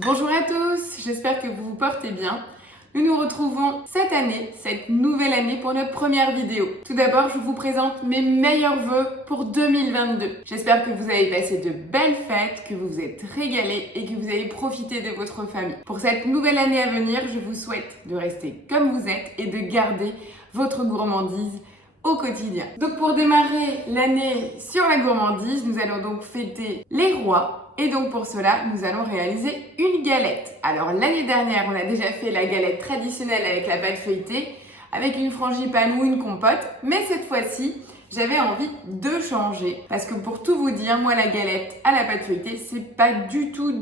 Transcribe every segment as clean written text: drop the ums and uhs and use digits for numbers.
Bonjour à tous, j'espère que vous vous portez bien. Nous nous retrouvons cette année, cette nouvelle année pour notre première vidéo. Tout d'abord, je vous présente mes meilleurs vœux pour 2022. J'espère que vous avez passé de belles fêtes, que vous vous êtes régalés et que vous avez profité de votre famille. Pour cette nouvelle année à venir, je vous souhaite de rester comme vous êtes et de garder votre gourmandise au quotidien. Donc pour démarrer l'année sur la gourmandise, nous allons donc fêter les rois. Et donc pour cela, nous allons réaliser une galette. Alors l'année dernière, on a déjà fait la galette traditionnelle avec la pâte feuilletée, avec une frangipane ou une compote. Mais cette fois-ci, j'avais envie de changer. Parce que pour tout vous dire, moi la galette à la pâte feuilletée, c'est pas du tout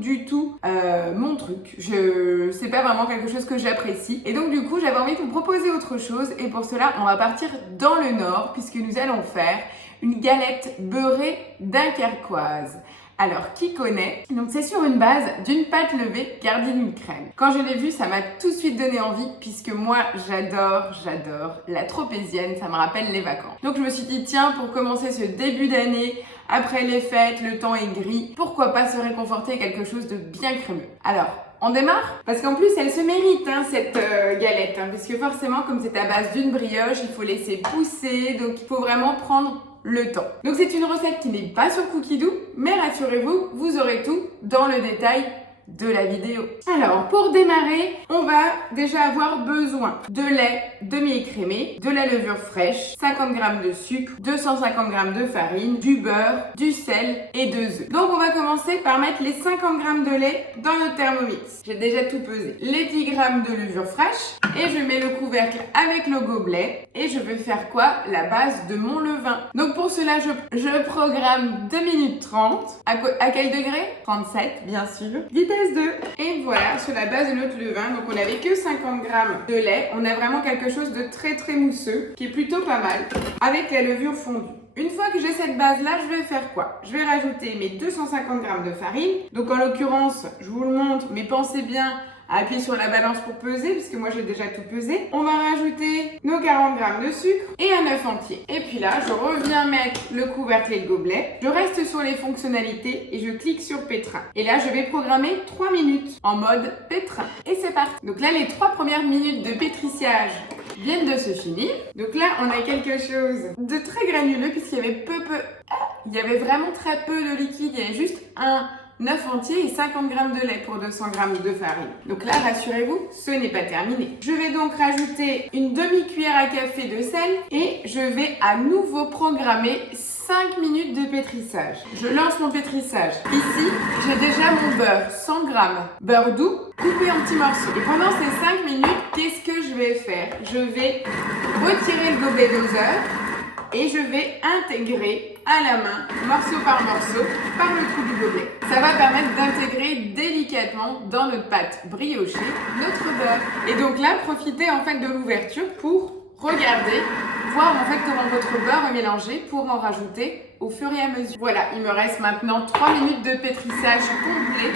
mon truc. C'est pas vraiment quelque chose que j'apprécie. Et donc du coup, j'avais envie de vous proposer autre chose. Et pour cela, on va partir dans le nord, puisque nous allons faire une galette beurrée dunkerquoise. Alors, qui connaît? Donc, c'est sur une base d'une pâte levée gardée d'une crème. Quand je l'ai vue, ça m'a tout de suite donné envie puisque moi, j'adore la tropézienne. Ça me rappelle les vacances. Donc, je me suis dit, tiens, pour commencer ce début d'année, après les fêtes, le temps est gris, pourquoi pas se réconforter quelque chose de bien crémeux? Alors, on démarre? Parce qu'en plus, elle se mérite, cette galette. Puisque forcément, comme c'est à base d'une brioche, il faut laisser pousser. Donc, il faut vraiment prendre le temps. Donc c'est une recette qui n'est pas sur Cookidoo, mais rassurez-vous, vous aurez tout dans le détail de la vidéo. Alors pour démarrer, on va déjà avoir besoin de lait demi-écrémé, de la levure fraîche, 50 g de sucre, 250 g de farine, du beurre, du sel et 2 œufs. Donc on va commencer par mettre les 50 g de lait dans notre Thermomix. J'ai déjà tout pesé. Les 10 g de levure fraîche et je mets le couvercle avec le gobelet et je vais faire quoi? La base de mon levain. Donc pour cela, je programme 2 minutes 30. À quel degré? 37 bien sûr. Vitesse 2. Et voilà, sur la base de notre levain, donc on n'avait que 50 g de lait. On a vraiment quelque chose de très mousseux, qui est plutôt pas mal, avec la levure fondue. Une fois que j'ai cette base-là, je vais faire quoi? Je vais rajouter mes 250 g de farine. Donc en l'occurrence, je vous le montre, mais pensez bien à appuyer sur la balance pour peser, puisque moi j'ai déjà tout pesé. On va rajouter nos 40 g de sucre et un œuf entier. Et puis là, je reviens mettre le couvercle et le gobelet. Je reste sur les fonctionnalités et je clique sur pétrin. Et là, je vais programmer 3 minutes en mode pétrin. Et c'est parti. Donc là, les 3 premières minutes de pétrissage viennent de se finir. Donc là, on a quelque chose de très granuleux puisqu'il y avait il y avait vraiment très peu de liquide. Il y avait juste un œuf entier et 50 g de lait pour 200 g de farine. Donc là, rassurez-vous, ce n'est pas terminé. Je vais donc rajouter une demi-cuillère à café de sel et je vais à nouveau programmer 5 minutes de pétrissage. Je lance mon pétrissage. Ici, j'ai déjà mon beurre, 100 g. Beurre doux, coupé en petits morceaux. Et pendant ces 5 minutes, qu'est-ce que je vais faire? Je vais retirer le gobelet doseur et je vais intégrer à la main, morceau par morceau, par le trou du gobelet. Ça va permettre d'intégrer délicatement dans notre pâte briochée notre beurre. Et donc là, profitez en fait de l'ouverture pour regarder, voir en fait comment votre beurre est mélangé pour en rajouter au fur et à mesure. Voilà, il me reste maintenant 3 minutes de pétrissage complet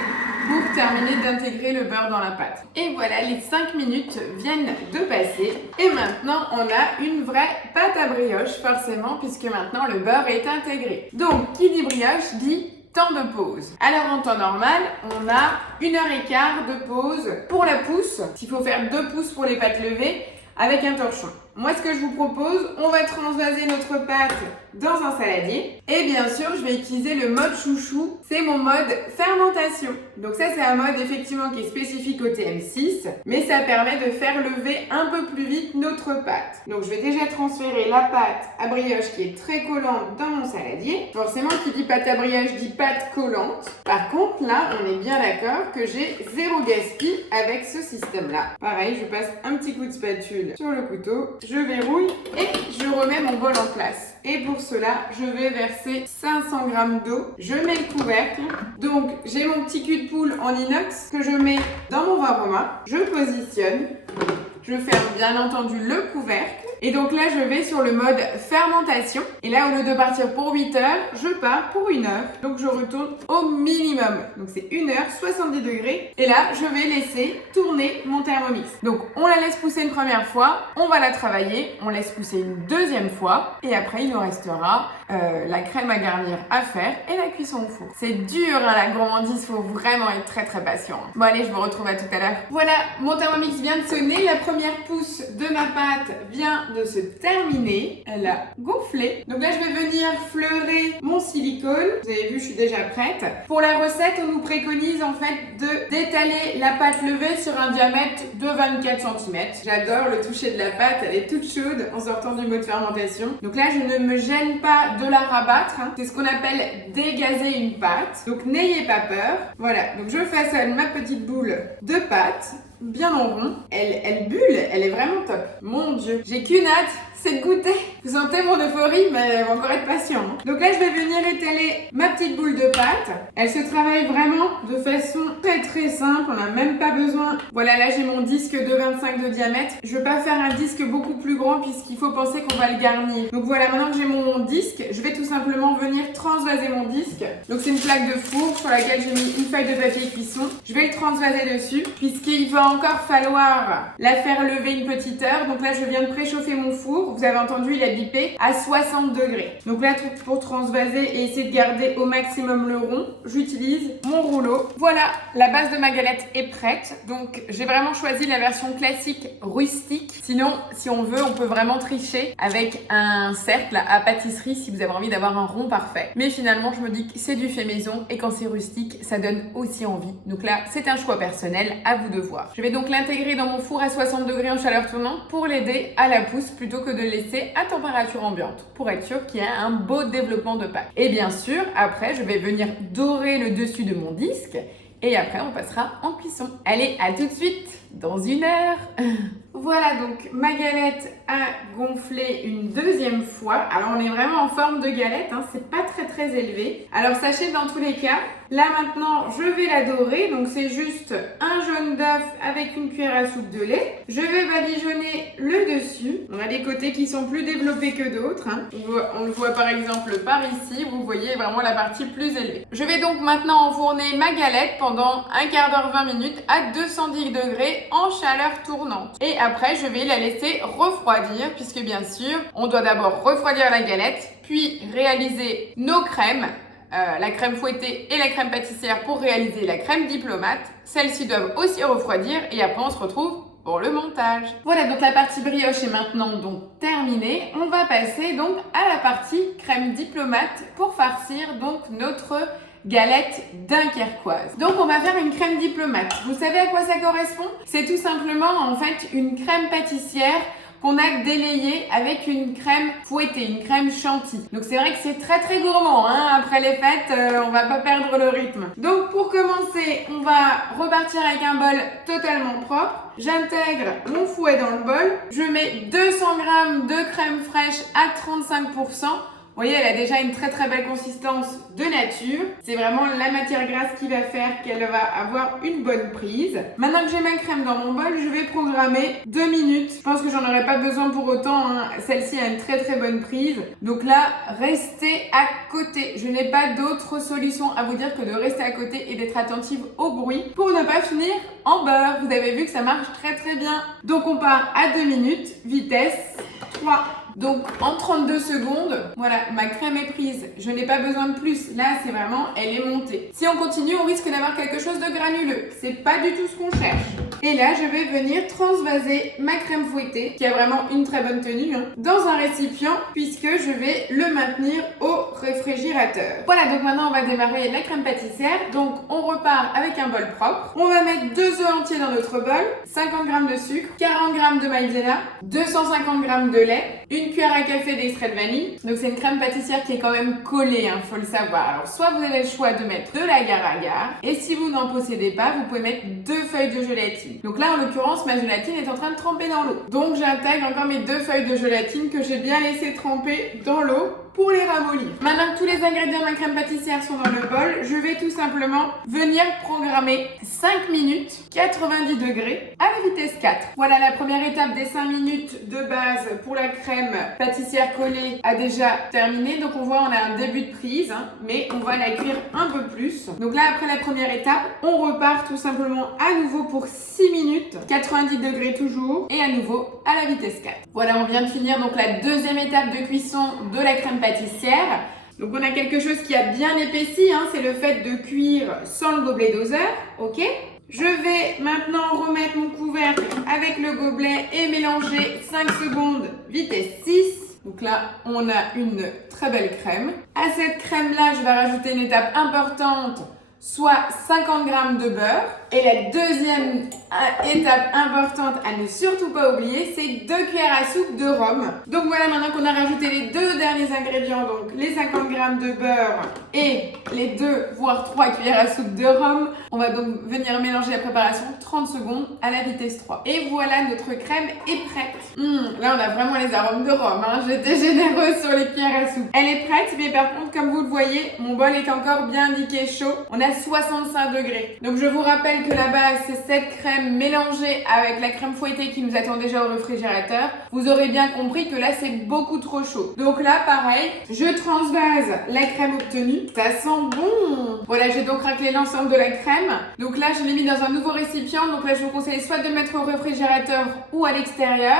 pour terminer d'intégrer le beurre dans la pâte. Et voilà, les 5 minutes viennent de passer. Et maintenant, on a une vraie pâte à brioche, forcément, puisque maintenant le beurre est intégré. Donc, qui dit brioche dit temps de pause. Alors, en temps normal, on a 1h15 de pause pour la pousse. Il faut faire 2 pouces pour les pâtes levées avec un torchon. Moi, ce que je vous propose, on va transvaser notre pâte dans un saladier. Et bien sûr, je vais utiliser le mode chouchou. C'est mon mode fermentation. Donc ça, c'est un mode effectivement qui est spécifique au TM6. Mais ça permet de faire lever un peu plus vite notre pâte. Donc je vais déjà transférer la pâte à brioche qui est très collante dans mon saladier. Forcément, qui dit pâte à brioche dit pâte collante. Par contre, là, on est bien d'accord que j'ai 0 gaspille avec ce système-là. Pareil, je passe un petit coup de spatule sur le couteau. Je verrouille et je remets mon bol en place. Et pour cela, je vais verser 500 g d'eau. Je mets le couvercle. Donc, j'ai mon petit cul de poule en inox que je mets dans mon vin romain. Je positionne. Je ferme bien entendu le couvercle Et donc là, je vais sur le mode fermentation. Et là, au lieu de partir pour 8 heures, je pars pour 1 heure. Donc je retourne au minimum. Donc c'est 1 heure, 70 degrés. Et là, je vais laisser tourner mon Thermomix. Donc on la laisse pousser une première fois, on va la travailler, on laisse pousser une deuxième fois. Et après, il nous restera la crème à garnir à faire et la cuisson au four. C'est dur, hein, la gourmandise, faut vraiment être très très patient. Bon allez, je vous retrouve à tout à l'heure. Voilà, mon Thermomix vient de sonner, la première pousse de ma pâte vient de se terminer. Elle a gonflé. Donc là, je vais venir fleurer mon silicone. Vous avez vu, je suis déjà prête. Pour la recette, on nous préconise en fait d'étaler la pâte levée sur un diamètre de 24 cm. J'adore le toucher de la pâte, elle est toute chaude en sortant du mode fermentation. Donc là, je ne me gêne pas de la rabattre. Hein. C'est ce qu'on appelle dégazer une pâte. Donc n'ayez pas peur. Voilà, donc je façonne ma petite boule de pâte. Bien en rond. Elle bulle, elle est vraiment top. Mon Dieu, j'ai qu'une hâte, c'est de goûter. Vous sentez mon euphorie, mais on va encore être patient. Hein. Donc là, je vais venir étaler ma petite boule de pâte. Elle se travaille vraiment de façon très très simple. On n'a même pas besoin. Voilà, là j'ai mon disque de 25 de diamètre. Je ne veux pas faire un disque beaucoup plus grand puisqu'il faut penser qu'on va le garnir. Donc voilà, maintenant que j'ai mon disque, je vais tout simplement venir transvaser mon disque. Donc c'est une plaque de four sur laquelle j'ai mis une feuille de papier cuisson. Je vais le transvaser dessus puisqu'il va encore falloir la faire lever une petite heure. Donc là, je viens de préchauffer mon four. Vous avez entendu, il a bipé à 60 degrés. Donc là, pour transvaser et essayer de garder au maximum le rond, j'utilise mon rouleau. Voilà, la base de ma galette est prête. Donc j'ai vraiment choisi la version classique rustique. Sinon, si on veut, on peut vraiment tricher avec un cercle à pâtisserie si vous avez envie d'avoir un rond parfait. Mais finalement, je me dis que c'est du fait maison et quand c'est rustique, ça donne aussi envie. Donc là, c'est un choix personnel, à vous de voir. Je vais donc l'intégrer dans mon four à 60 degrés en chaleur tournante pour l'aider à la pousse plutôt que de le laisser à température ambiante pour être sûr qu'il y a un beau développement de pâte. Et bien sûr, après, je vais venir dorer le dessus de mon disque et après, on passera en cuisson. Allez, à tout de suite dans 1 heure. Voilà, donc ma galette a gonflé une deuxième fois. Alors on est vraiment en forme de galette, hein, c'est pas très très élevé. Alors sachez dans tous les cas, là maintenant je vais la dorer. Donc c'est juste un jaune d'œuf avec une cuillère à soupe de lait. Je vais badigeonner le dessus. On a des côtés qui sont plus développés que d'autres. Hein. On le voit par exemple par ici, vous voyez vraiment la partie plus élevée. Je vais donc maintenant enfourner ma galette pendant un quart d'heure 20 minutes à 210 degrés en chaleur tournante. Et après, je vais la laisser refroidir puisque bien sûr, on doit d'abord refroidir la galette, puis réaliser nos crèmes, la crème fouettée et la crème pâtissière pour réaliser la crème diplomate. Celles-ci doivent aussi refroidir et après on se retrouve pour le montage. Voilà, donc la partie brioche est maintenant donc terminée. On va passer donc à la partie crème diplomate pour farcir donc notre galette dunkerquoise. Donc on va faire une crème diplomate. Vous savez à quoi ça correspond? C'est tout simplement en fait une crème pâtissière qu'on a délayée avec une crème fouettée, une crème chantilly. Donc c'est vrai que c'est très très gourmand, hein. Après les fêtes, on va pas perdre le rythme. Donc pour commencer, on va repartir avec un bol totalement propre. J'intègre mon fouet dans le bol. Je mets 200 g de crème fraîche à 35%. Vous voyez, elle a déjà une très très belle consistance de nature. C'est vraiment la matière grasse qui va faire qu'elle va avoir une bonne prise. Maintenant que j'ai ma crème dans mon bol, je vais programmer 2 minutes. Je pense que j'en aurai pas besoin pour autant, hein. Celle-ci a une très très bonne prise. Donc là, restez à côté. Je n'ai pas d'autre solution à vous dire que de rester à côté et d'être attentive au bruit pour ne pas finir en beurre. Vous avez vu que ça marche très très bien. Donc on part à 2 minutes, vitesse 3. Donc en 32 secondes, voilà, ma crème est prise. Je n'ai pas besoin de plus. Là, c'est vraiment, elle est montée. Si on continue, on risque d'avoir quelque chose de granuleux. C'est pas du tout ce qu'on cherche. Et là, je vais venir transvaser ma crème fouettée, qui a vraiment une très bonne tenue, hein, dans un récipient, puisque je vais le maintenir au réfrigérateur. Voilà, donc maintenant, on va démarrer la crème pâtissière. Donc, on repart avec un bol propre. On va mettre 2 œufs entiers dans notre bol, 50 g de sucre, 40 g de maïzena, 250 g de lait, une cuillère à café d'extrait de vanille. Donc c'est une crème pâtissière qui est quand même collée, hein, faut le savoir. Alors soit vous avez le choix de mettre de l'agar-agar, et si vous n'en possédez pas, vous pouvez mettre 2 feuilles de gélatine. Donc là en l'occurrence, ma gélatine est en train de tremper dans l'eau. Donc j'intègre encore mes 2 feuilles de gélatine que j'ai bien laissé tremper dans l'eau pour les ramollir. Maintenant que tous les ingrédients de ma crème pâtissière sont dans le bol, je vais tout simplement venir programmer 5 minutes 90 degrés à la vitesse 4. Voilà, la première étape des 5 minutes de base pour la crème pâtissière collée a déjà terminé. Donc on voit, on a un début de prise, mais on va la cuire un peu plus. Donc là, après la première étape, on repart tout simplement à nouveau pour 6 minutes, 90 degrés toujours, et à nouveau à la vitesse 4. Voilà, on vient de finir donc la deuxième étape de cuisson de la crème pâtissière. Donc on a quelque chose qui a bien épaissi, c'est le fait de cuire sans le gobelet doseur, ok? Je vais maintenant remettre mon couvercle avec le gobelet et mélanger 5 secondes, vitesse 6. Donc là, on a une très belle crème. À cette crème-là, je vais rajouter une étape importante, soit 50 g de beurre. Et la deuxième étape importante à ne surtout pas oublier, c'est 2 cuillères à soupe de rhum. Donc voilà, maintenant qu'on a rajouté les 2 derniers ingrédients, donc les 50 g de beurre et les 2 voire 3 cuillères à soupe de rhum, on va donc venir mélanger la préparation 30 secondes à la vitesse 3. Et voilà, notre crème est prête. Là, on a vraiment les arômes de rhum. J'étais généreuse sur les cuillères à soupe. Elle est prête, mais par contre, comme vous le voyez, mon bol est encore bien indiqué chaud. On a 65 degrés. Donc je vous rappelle que la base, c'est cette crème mélangée avec la crème fouettée qui nous attend déjà au réfrigérateur. Vous aurez bien compris que là, c'est beaucoup trop chaud. Donc là, pareil, je transvase la crème obtenue. Ça sent bon. Voilà, j'ai donc raclé l'ensemble de la crème. Donc là, je l'ai mis dans un nouveau récipient. Donc là, je vous conseille soit de le mettre au réfrigérateur ou à l'extérieur.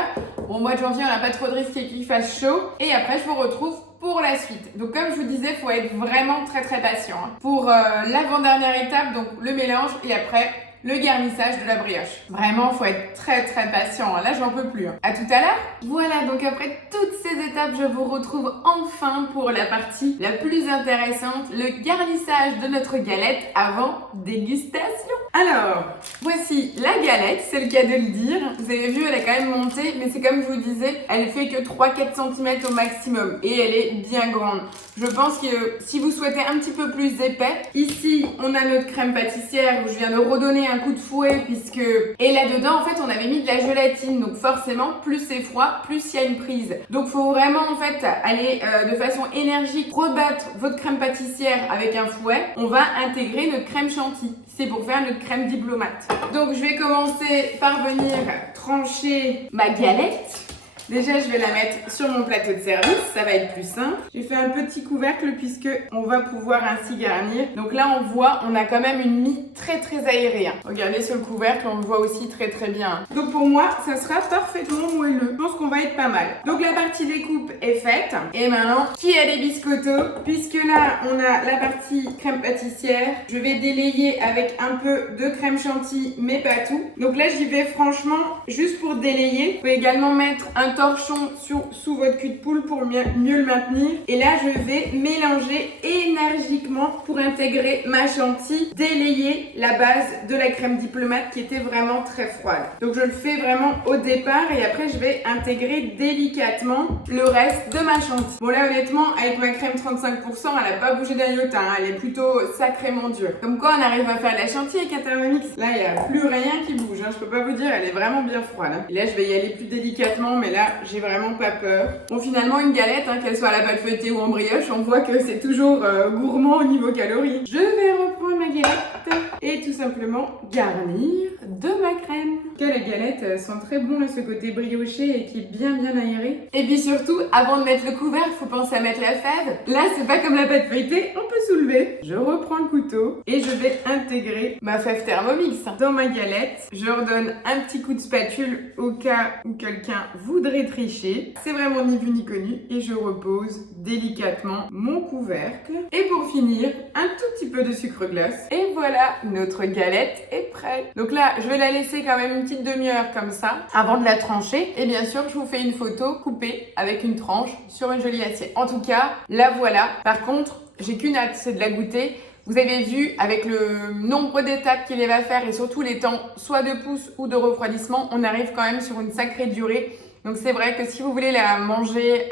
Bon, au mois de janvier, on n'a pas trop de risque qu'il fasse chaud. Et après, je vous retrouve pour la suite. Donc comme je vous disais, il faut être vraiment très patient pour l'avant-dernière étape, donc le mélange et après le garnissage de la brioche. Vraiment, il faut être très patient. Là, j'en peux plus. À tout à l'heure. Voilà, donc après toutes ces étapes, je vous retrouve enfin pour la partie la plus intéressante, le garnissage de notre galette avant dégustation. Alors, voici la galette, c'est le cas de le dire. Vous avez vu, elle a quand même monté, mais c'est comme je vous disais, elle fait que 3-4 cm au maximum et elle est bien grande. Je pense que si vous souhaitez un petit peu plus épais, ici, on a notre crème pâtissière où je viens de redonner un coup de fouet puisque... Et là-dedans, en fait, on avait mis de la gélatine, donc forcément, plus c'est froid, plus il y a une prise. Donc, il faut vraiment, en fait, aller de façon énergique rebattre votre crème pâtissière avec un fouet. On va intégrer notre crème chantilly. C'est pour faire notre crème diplomate. Donc, je vais commencer par venir trancher ma galette. Déjà, je vais la mettre sur mon plateau de service, ça va être plus simple. J'ai fait un petit couvercle puisque on va pouvoir ainsi garnir. Donc là, on voit, on a quand même une mie très aérée. Regardez sur le couvercle, on le voit aussi très bien. Donc pour moi, ça sera parfaitement moelleux. Je pense qu'on va être pas mal. Donc la partie découpe est faite. Et maintenant, qui a des biscottos? Puisque là, on a la partie crème pâtissière. Je vais délayer avec un peu de crème chantilly, mais pas tout. Donc là, j'y vais franchement juste pour délayer. Vous pouvez également mettre un torchon sous votre cul de poule pour mieux le maintenir. Et là, je vais mélanger énergiquement pour intégrer ma chantilly, délayer la base de la crème diplomate qui était vraiment très froide. Donc, je le fais vraiment au départ et après, je vais intégrer délicatement le reste de ma chantilly. Bon, là, honnêtement, avec ma crème 35%, elle n'a pas bougé d'un iota. Elle est plutôt sacrément dure. Comme quoi, on arrive à faire la chantilly avec un Thermomix. Là, il n'y a plus rien qui bouge. Je peux pas vous dire, elle est vraiment bien froide. Et là, je vais y aller plus délicatement, mais là, j'ai vraiment pas peur. Bon, finalement, une galette, qu'elle soit à la pâte feuilletée ou en brioche, on voit que c'est toujours gourmand au niveau calories. Je vais reprendre ma galette et tout simplement garnir de ma crème. Que les galettes sont très bonnes à ce côté brioché et qui est bien aéré. Et puis surtout, avant de mettre le couvercle, faut penser à mettre la fève. Là, c'est pas comme la pâte feuilletée, on peut soulever. Je reprends le couteau et je vais intégrer ma fève Thermomix dans ma galette. Je redonne un petit coup de spatule au cas où quelqu'un voudrait tricher. C'est vraiment ni vu ni connu et je repose délicatement mon couvercle. Et pour finir, un tout petit peu de sucre glace. Et voilà, notre galette est prête. Donc là, je vais la laisser quand même une petite demi-heure comme ça avant de la trancher. Et bien sûr, je vous fais une photo coupée avec une tranche sur une jolie assiette. En tout cas, la voilà. Par contre, j'ai qu'une hâte, c'est de la goûter. Vous avez vu, avec le nombre d'étapes qu'il va faire et surtout les temps soit de pousse ou de refroidissement, on arrive quand même sur une sacrée durée. Donc c'est vrai que si vous voulez la manger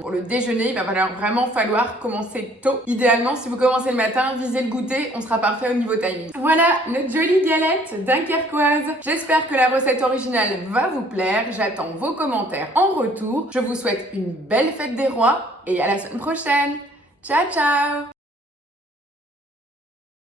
pour le déjeuner, il va vraiment falloir commencer tôt. Idéalement, si vous commencez le matin, visez le goûter, on sera parfait au niveau timing. Voilà notre jolie galette dunkerquoise. J'espère que la recette originale va vous plaire. J'attends vos commentaires en retour. Je vous souhaite une belle fête des rois et à la semaine prochaine. Ciao ciao!